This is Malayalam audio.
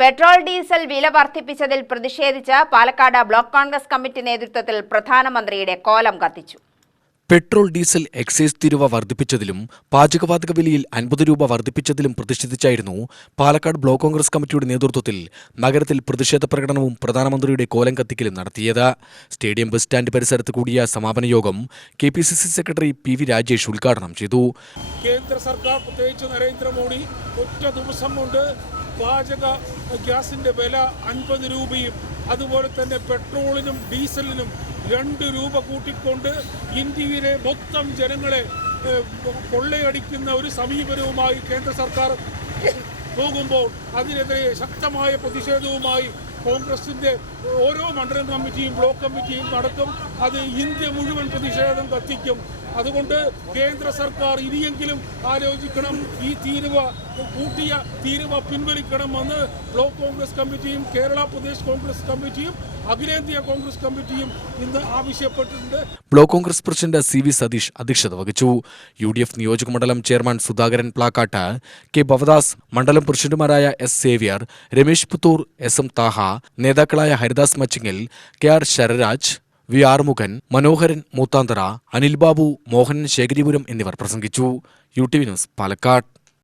പെട്രോൾ ഡീസൽ വില വർദ്ധിപ്പിച്ചതിൽ പ്രതിഷേധിച്ച് പാലക്കാട് ബ്ലോക്ക് കോൺഗ്രസ് കമ്മിറ്റി നേതൃത്വത്തിൽ പ്രധാനമന്ത്രിയുടെ കോലം കത്തിച്ചു. പെട്രോൾ ഡീസൽ എക്സൈസ് തീരുവ വർദ്ധിപ്പിച്ചതിലും പാചകവാതക വിലയിൽ 50 രൂപ വർദ്ധിപ്പിച്ചതിലും പ്രതിഷേധിച്ചായിരുന്നു പാലക്കാട് ബ്ലോക്ക് കോൺഗ്രസ് കമ്മിറ്റിയുടെ നേതൃത്വത്തിൽ നഗരത്തിൽ പ്രതിഷേധ പ്രകടനവും പ്രധാനമന്ത്രിയുടെ കോലം കത്തിക്കലും നടത്തിയത്. സ്റ്റേഡിയം ബസ് സ്റ്റാൻഡ് പരിസരത്ത് കൂടിയ സമാപന യോഗം KPCC സെക്രട്ടറി PV രാജേഷ് ഉദ്ഘാടനം ചെയ്തു. കേന്ദ്ര സർക്കാർ പ്രത്യേകിച്ച് നരേന്ദ്രമോദി ഒറ്റ ദിവസം കൊണ്ട് പാചക ഗ്യാസിന്റെ വില 50 രൂപയും അതുപോലെ തന്നെ പെട്രോളിനും ഡീസലിനും 2 രൂപ കൂട്ടിക്കൊണ്ട് ഇന്ത്യയിലെ മൊത്തം ജനങ്ങളെ കൊള്ളയടിക്കുന്ന ഒരു സമീപനവുമായി കേന്ദ്ര സർക്കാർ പോകുമ്പോൾ അതിനെതിരെ ശക്തമായ പ്രതിഷേധവുമായി കോൺഗ്രസിന്റെ ഓരോ മണ്ഡലം കമ്മിറ്റിയും ബ്ലോക്ക് കമ്മിറ്റിയും നടക്കും. അത് ഇന്ത്യ മുഴുവൻ പ്രതിഷേധം കത്തിക്കും. അതുകൊണ്ട് കേന്ദ്ര സർക്കാർ ഇനിയെങ്കിലും ആലോചിക്കണം, ഈ കൂട്ടിയ തീരുവ പിൻവലിക്കണമെന്ന് ബ്ലോക്ക് കോൺഗ്രസ് കമ്മിറ്റിയും കേരള പ്രദേശ് കോൺഗ്രസ് കമ്മിറ്റിയും അഖിലേന്ത്യാ കോൺഗ്രസ് കമ്മിറ്റിയും ഇന്ന് ആവശ്യപ്പെട്ടിട്ടുണ്ട്. Block Congress president CV Satheesh അധ്യക്ഷത വഹിച്ചു. UDF നിയോജക മണ്ഡലം ചെയർമാൻ സുധാകരൻ പ്ലാക്കാട്ട്, K ഭവദാസ്, മണ്ഡലം പ്രസിഡന്റുമാരായ S Xavier, Ramesh Puthur, SM Thaha, നേതാക്കളായ ഹരിദാസ് മച്ചിങ്ങൽ, KR ശരരാജ്, V ആറുമുഖൻ, മനോഹരൻ മൂത്താന്തറ, അനിൽ ബാബു, മോഹനൻ ശേഖരിപുരം എന്നിവർ പ്രസംഗിച്ചു. UTV news Palakkad.